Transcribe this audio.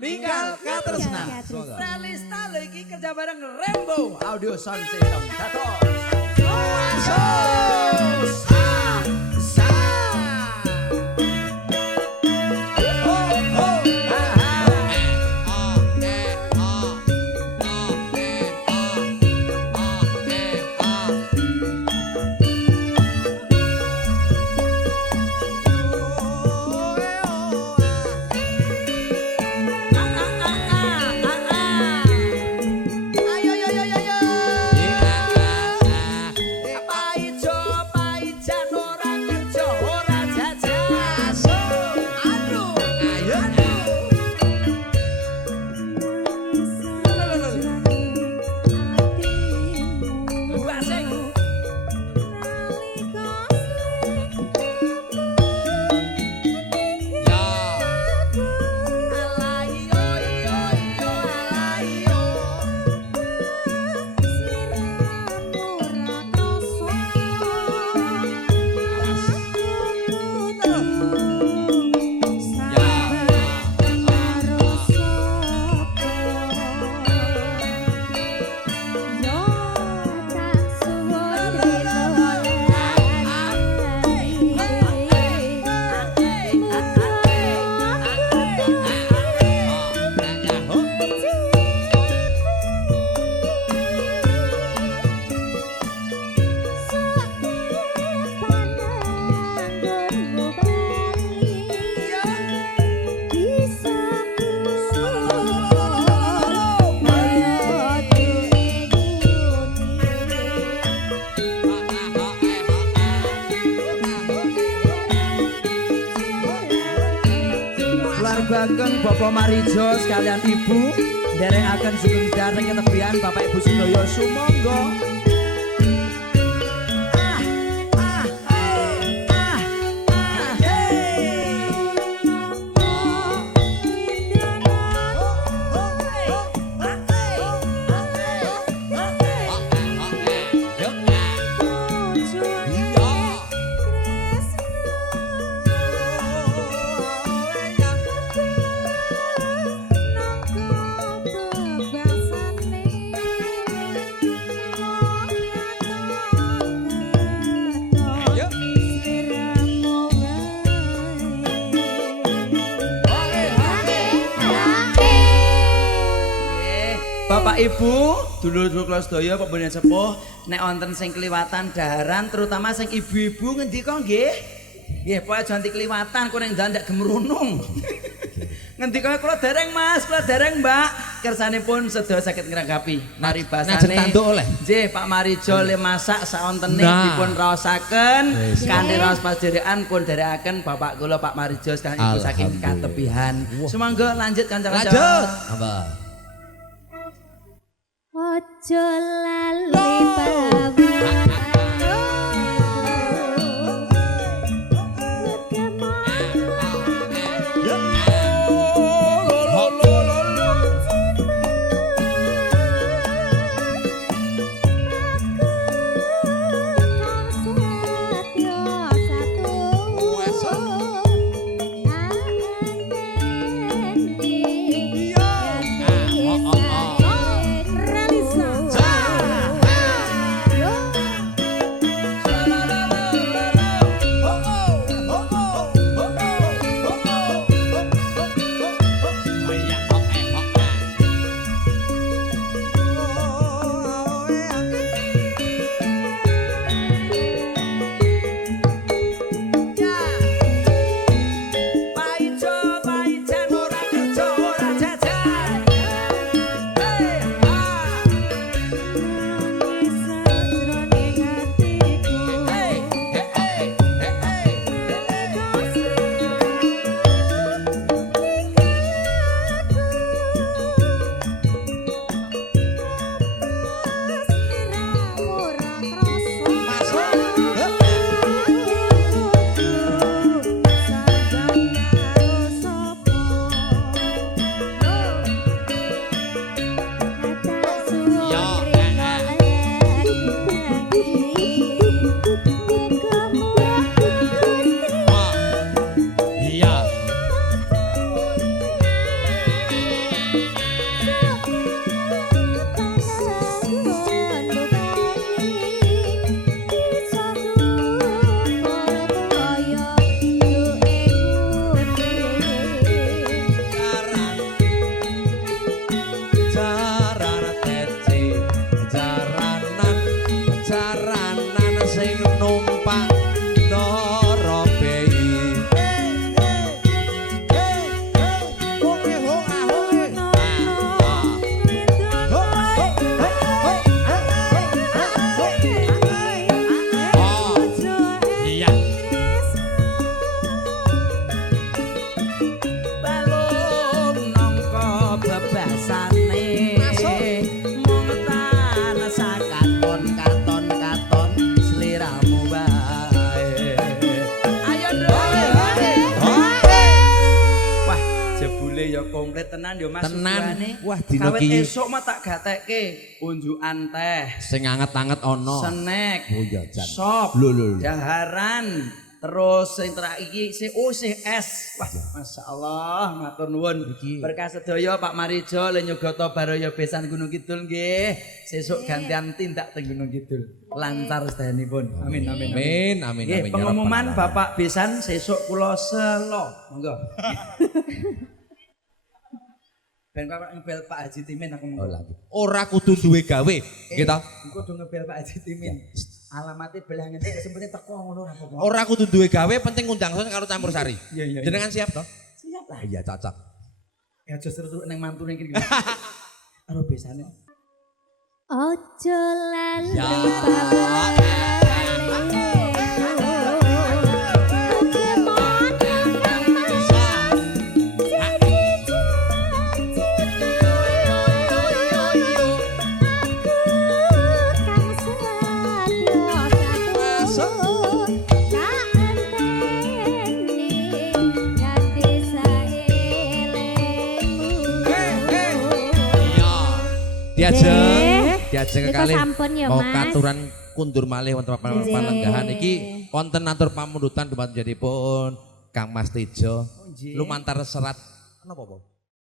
Ninggal katresna. Realista lagi kerja bareng Rembo Audio Sound System. Datos. Sos. Bageng Bapak Marijo sekalian Ibu nderekaken sugeng dareng ketebihan Bapak Ibu sedaya sumangga. Bapak Ibu, dulur-dulur kula sedaya pembenan sepuh, nek wonten sing kliwatan daharan terutama sing ibu-ibu ngendika nggih? Nggih, pokoke aja nganti kliwatan kok ning dalan ndak gemrunung. Ngendika kula dereng Mas, kula dereng Mbak. Kersanipun sedaya saged ngranggapi mari basane. Najeng tanduk oleh. Nggih, Pak Marijo le masak sawontene dipun raosaken kanthi raos pasderekan pun derekaken Bapak kula Pak Marijo sekalian Ibu saking katebihan. Sumangga lanjut kanca-kanca. Lanjut. Apa? Ojo lali prabu Jaran teci, jaranan sing numpak ndara beyi. Iya. Balung nangka bebasane mung tanasa katon sliramu wae. Ayo nduk. Wah, jebule ya komplit tenan ya Mas. Tenan. Subrane. Wah, dina Kawit ki- esuk mah tak gatekke unjukan teh, Sing anget-anget ana. snack, Oh iya, Jan. sop, Lho, lho, lho. daharan, terus sing terakhir iki sih es. Wah, masyaallah, matur nuwun. Iki. Berkah sedaya Pak Marijo lan nyogata baraya besan Gunung Kidul nggih. Sesuk gantian tindak teng Gunung Kidul. Lancar sedayanipun. Amin amin. Amin, amin, Nggih, amin. pengumuman Bapak Besan sesuk kula selo. Monggo. Ben Bapak ngebel Pak Haji Timin aku Oh, monggo. lagi. Ora kudu duwe gawe, gitu. Engko do ngebel Pak Haji Timin. Alamatnya belah ngendi kesempatnya teko ngono ora apa-apa. Ora kudu duwe gawe, penting ngundang son karo campur sari. Iya, iya, iya. Jenengan siap toh? Siap lah. Iya, cocok. Ya justru ning mantune iki. Karo besane. Ojo lali Ya. Diajeng Niku kali sampun ya, mau Mas. katuran kundur malih wonten Nggih. palenggahan iki wonten atur pamundutan dumateng pun Kang Mas Tejo nggih. lumantar serat napa, Pak?